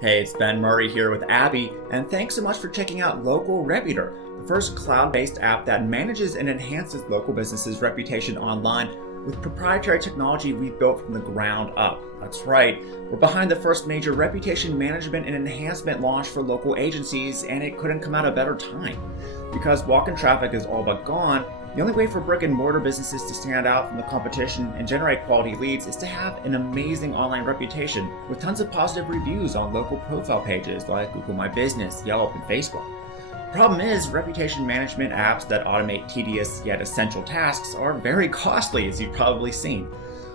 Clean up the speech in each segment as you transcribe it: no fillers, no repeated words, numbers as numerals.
Hey, it's Ben Murray here with Abby, and thanks so much for checking out LocalReputor, the first cloud-based app that manages and enhances local businesses' reputation online with proprietary technology we've built from the ground up. That's right, we're behind the first major reputation management and enhancement launch for local agencies, and it couldn't come at a better time. Because walk-in traffic is all but gone, the only way for brick and mortar businesses to stand out from the competition and generate quality leads is to have an amazing online reputation with tons of positive reviews on local profile pages like Google My Business, Yelp, and Facebook. The problem is, reputation management apps that automate tedious yet essential tasks are very costly, as you've probably seen.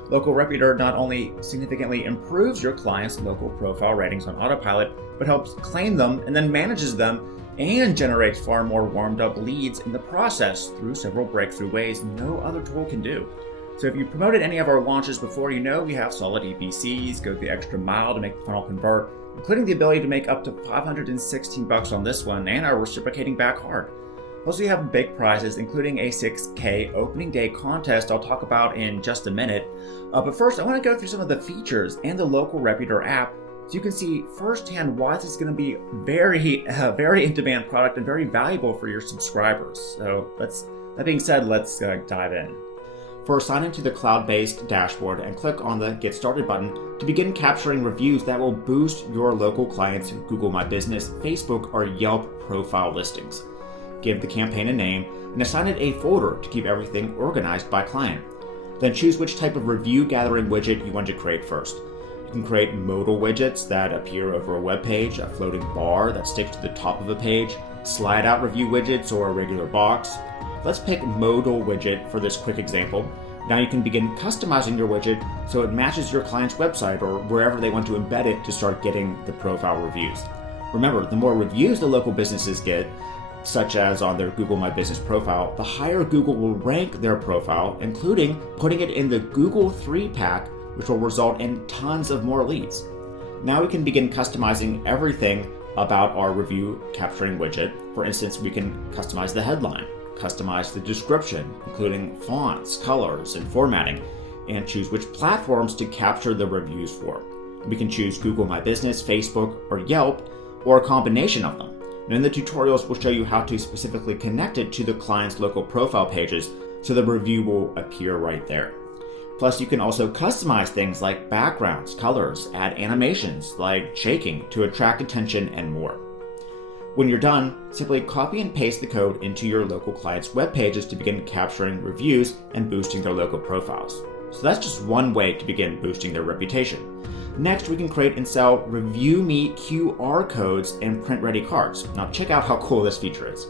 LocalReputor not only significantly improves your clients' local profile ratings on autopilot, but helps claim them and then manages them and generates far more warmed up leads in the process through several breakthrough ways no other tool can do. So if you promoted any of our launches before, you know we have solid EPCs, go the extra mile to make the funnel convert, including the ability to make up to $516 on this one and are reciprocating back hard. Plus we have big prizes, including a $6K opening day contest I'll talk about in just a minute. But first, I want to go through some of the features and the LocalReputor app so you can see firsthand why this is going to be very in-demand product and very valuable for your subscribers. So that being said, let's dive in. First, sign into the cloud-based dashboard and click on the Get Started button to begin capturing reviews that will boost your local clients' Google My Business, Facebook, or Yelp profile listings. Give the campaign a name and assign it a folder to keep everything organized by client. Then choose which type of review gathering widget you want to create first. You can create modal widgets that appear over a web page, a floating bar that sticks to the top of a page, slide out review widgets, or a regular box. Let's pick modal widget for this quick example. Now you can begin customizing your widget so it matches your client's website or wherever they want to embed it to start getting the profile reviews. Remember, the more reviews the local businesses get, such as on their Google My Business profile, the higher Google will rank their profile, including putting it in the Google 3-pack, which will result in tons of more leads. Now we can begin customizing everything about our review capturing widget. For instance, we can customize the headline, customize the description, including fonts, colors, and formatting, and choose which platforms to capture the reviews for. We can choose Google My Business, Facebook, or Yelp, or a combination of them. And in the tutorials, we'll show you how to specifically connect it to the client's local profile pages so the review will appear right there. Plus, you can also customize things like backgrounds, colors, add animations like shaking to attract attention, and more. When you're done, simply copy and paste the code into your local client's web pages to begin capturing reviews and boosting their local profiles. So that's just one way to begin boosting their reputation. Next, we can create and sell Review Me QR codes and print-ready cards. Now check out how cool this feature is.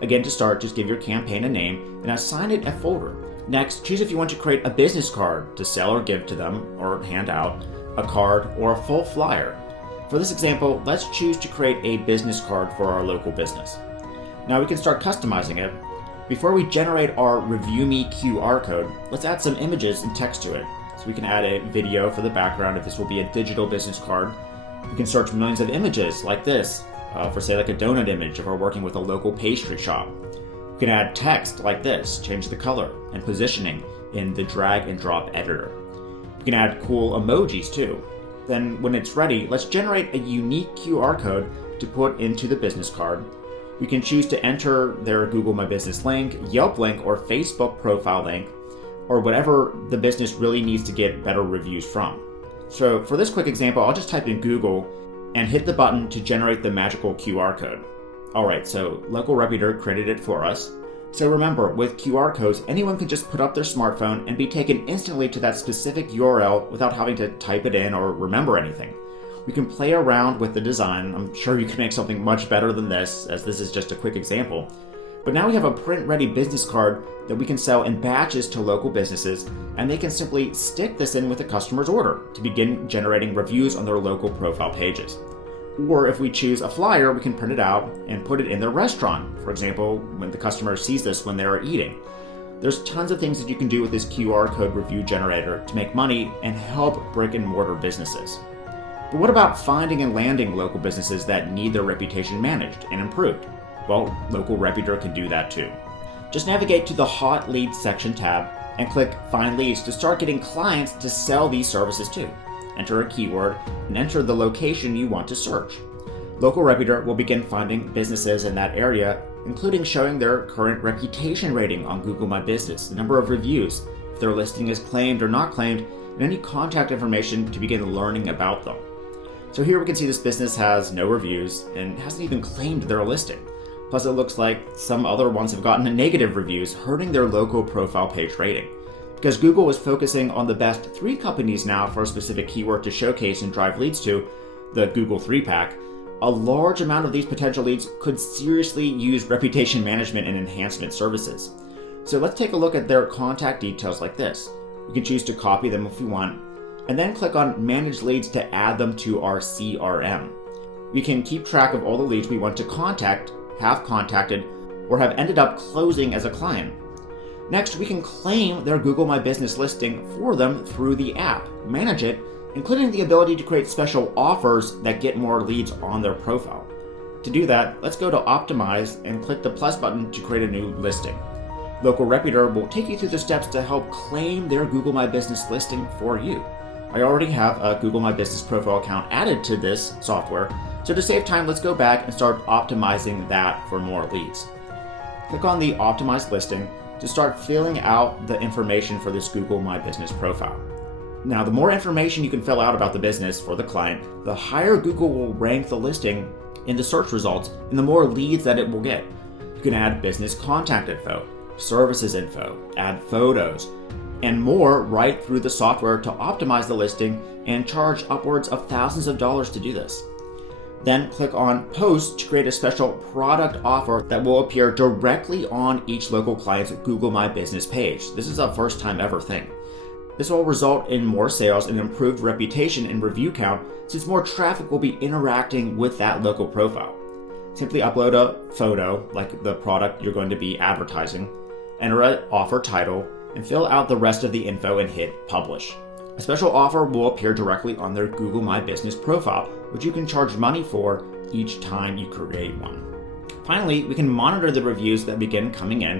Again, to start, just give your campaign a name and assign it a folder. Next, choose if you want to create a business card to sell or give to them or hand out, a card, or a full flyer. For this example, let's choose to create a business card for our local business. Now we can start customizing it. Before we generate our Review Me QR code, let's add some images and text to it. So we can add a video for the background if this will be a digital business card. We can search millions of images like this, for say like a donut image if we're working with a local pastry shop. We can add text like this, change the color and positioning in the drag and drop editor. We can add cool emojis too. Then when it's ready, let's generate a unique QR code to put into the business card. We can choose to enter their Google My Business link, Yelp link, or Facebook profile link, or whatever the business really needs to get better reviews from. So for this quick example, I'll just type in Google and hit the button to generate the magical QR code. Alright, so LocalReputor created it for us. So remember, with QR codes, anyone can just put up their smartphone and be taken instantly to that specific URL without having to type it in or remember anything. We can play around with the design. I'm sure you can make something much better than this, as this is just a quick example. But now we have a print-ready business card that we can sell in batches to local businesses, and they can simply stick this in with a customer's order to begin generating reviews on their local profile pages. Or if we choose a flyer, we can print it out and put it in their restaurant. For example, when the customer sees this when they're eating. There's tons of things that you can do with this QR code review generator to make money and help brick and mortar businesses. But what about finding and landing local businesses that need their reputation managed and improved? Well, LocalReputor can do that too. Just navigate to the Hot Leads section tab and click Find Leads to start getting clients to sell these services to. enter a keyword, and enter the location you want to search. LocalReputor will begin finding businesses in that area, including showing their current reputation rating on Google My Business, the number of reviews, if their listing is claimed or not claimed, and any contact information to begin learning about them. So here we can see this business has no reviews and hasn't even claimed their listing. Plus it looks like some other ones have gotten negative reviews, hurting their local profile page rating. Because Google is focusing on the best 3 companies now for a specific keyword to showcase and drive leads to, the Google 3-pack, a large amount of these potential leads could seriously use reputation management and enhancement services. So let's take a look at their contact details like this. We can choose to copy them if we want, and then click on Manage Leads to add them to our CRM. We can keep track of all the leads we want to contact, have contacted, or have ended up closing as a client. Next, we can claim their Google My Business listing for them through the app, manage it, including the ability to create special offers that get more leads on their profile. To do that, let's go to Optimize and click the plus button to create a new listing. LocalReputor will take you through the steps to help claim their Google My Business listing for you. I already have a Google My Business profile account added to this software, so to save time, let's go back and start optimizing that for more leads. Click on the Optimize listing to start filling out the information for this Google My Business profile. Now, the more information you can fill out about the business for the client, the higher Google will rank the listing in the search results and the more leads that it will get. You can add business contact info, services info, add photos, and more right through the software to optimize the listing and charge upwards of thousands of dollars to do this. Then click on Post to create a special product offer that will appear directly on each local client's Google My Business page. This is a first time ever thing. This will result in more sales and improved reputation and review count, since more traffic will be interacting with that local profile. Simply upload a photo, like the product you're going to be advertising, enter an offer title, and fill out the rest of the info and hit Publish. A special offer will appear directly on their Google My Business profile, which you can charge money for each time you create one. Finally, we can monitor the reviews that begin coming in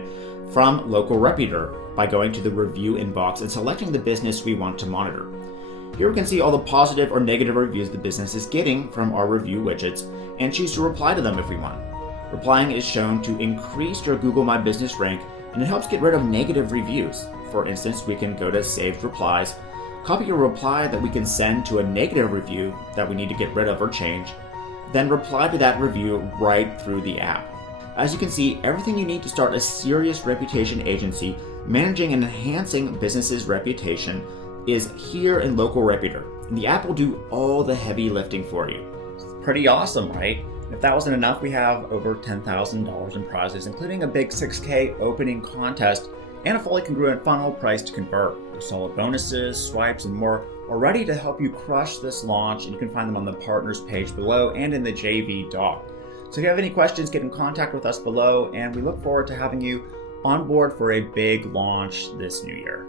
from LocalReputor by going to the review inbox and selecting the business we want to monitor. Here we can see all the positive or negative reviews the business is getting from our review widgets and choose to reply to them if we want. Replying is shown to increase your Google My Business rank, and it helps get rid of negative reviews. For instance, we can go to Saved Replies, copy a reply that we can send to a negative review that we need to get rid of or change, then reply to that review right through the app. As you can see, everything you need to start a serious reputation agency managing and enhancing businesses' reputation is here in LocalReputor, and the app will do all the heavy lifting for you. It's pretty awesome, right? If that wasn't enough, we have over $10,000 in prizes, including a big 6K opening contest and a fully congruent funnel price to convert. There's solid bonuses, swipes, and more are ready to help you crush this launch, and you can find them on the partners page below and in the JV doc. So if you have any questions, get in contact with us below, and we look forward to having you on board for a big launch this new year.